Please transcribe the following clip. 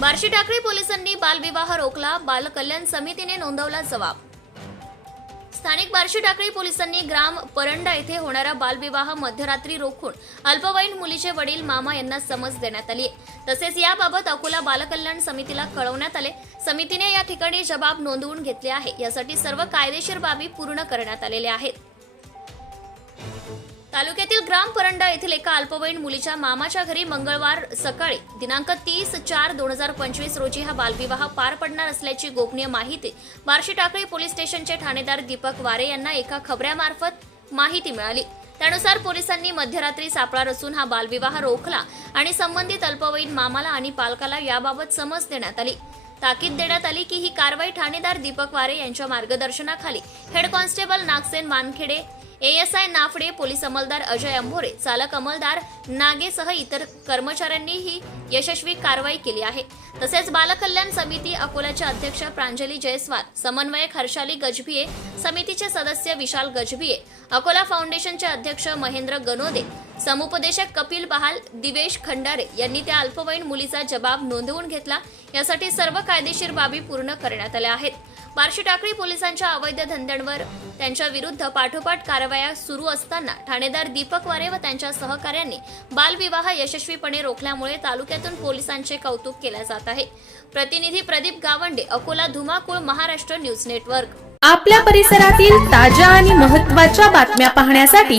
बार्शी ठाकरे पोलिसांनी बालविवाह रोखला बालकल्याण समितीने नोंदवला जबाब. स्थानिक बार्शी ठाकरे पोलिसांनी ग्राम परंडा येथे होणारा बालविवाह मध्यरात्री रोखून अल्पवयीन मुलीचे वडील मामा यांना समज देण्यात आली आहे. तसेच याबाबत अकोला बालकल्याण समितीला कळवण्यात आले. समितीने या ठिकाणी जबाब नोंदवून घेतले आहे. यासाठी सर्व कायदेशीर बाबी पूर्ण करण्यात आलेल्या आहेत. तालुक्यातील ग्राम परंडा येथील एका अल्पवयीन मुलीच्या मामाच्या घरी मंगळवार सकाळी दिनांक तीस चार दोन हजार पंचवीस रोजी हा बालविवाह पार पडणार असल्याची गोपनीय माहिती बार्शी टाकळी पोलीस स्टेशनचे ठाणेदार दीपक वारे यांना एका खबऱ्यामार्फत माहिती मिळाली. त्यानुसार पोलिसांनी मध्यरात्री सापळा रचून हा बालविवाह रोखला आणि संबंधित अल्पवयीन मामाला आणि पालकाला याबाबत समज देण्यात आली. ताकीद देण्यात आली की ही कारवाई ठाणेदार दीपक वारे यांच्या मार्गदर्शनाखाली. Head constable Nagsen Mankhede ASI Naphade police अंमलदार Ajay Ambhore चालक अंमलदार नागेसह इतर कर्मचाऱ्यांनीही यशस्वी कारवाई केली आहे. तसेच बालकल्याण समिती अकोल्याचे अध्यक्ष प्रांजली जयस्वाल समन्वयक हर्षाली गजभिये समितीचे सदस्य विशाल गजभिये अकोला फाउंडेशनचे अध्यक्ष महेंद्र गनोदे समुपदेशक कपिल बहाल दिवेश खंडारे यांनी त्या अल्पवयीन मुलीचा जबाब नोंदवून घेतला. यासाठी सर्व कायदेशीर बाबी पूर्ण करण्यात आल्या आहेत. बार्शी टाकळी पोलिसांच्या अवैध धंद्यांवर त्यांच्या विरुद्ध पाठोपाठ कारवाया सुरू असताना ठाणेदार दीपक वारे व त्यांच्या सहकाऱ्यांनी बालविवाह यशस्वीपणे रोखल्यामुळे तालुक्यातून पोलिसांचे कौतुक केले जात आहे. प्रतिनिधी प्रदीप गावंडे अकोला धुमाकूळ महाराष्ट्र न्यूज नेटवर्क. आपल्या परिसरातील ताज्या आणि महत्त्वाच्या बातम्या पाहण्यासाठी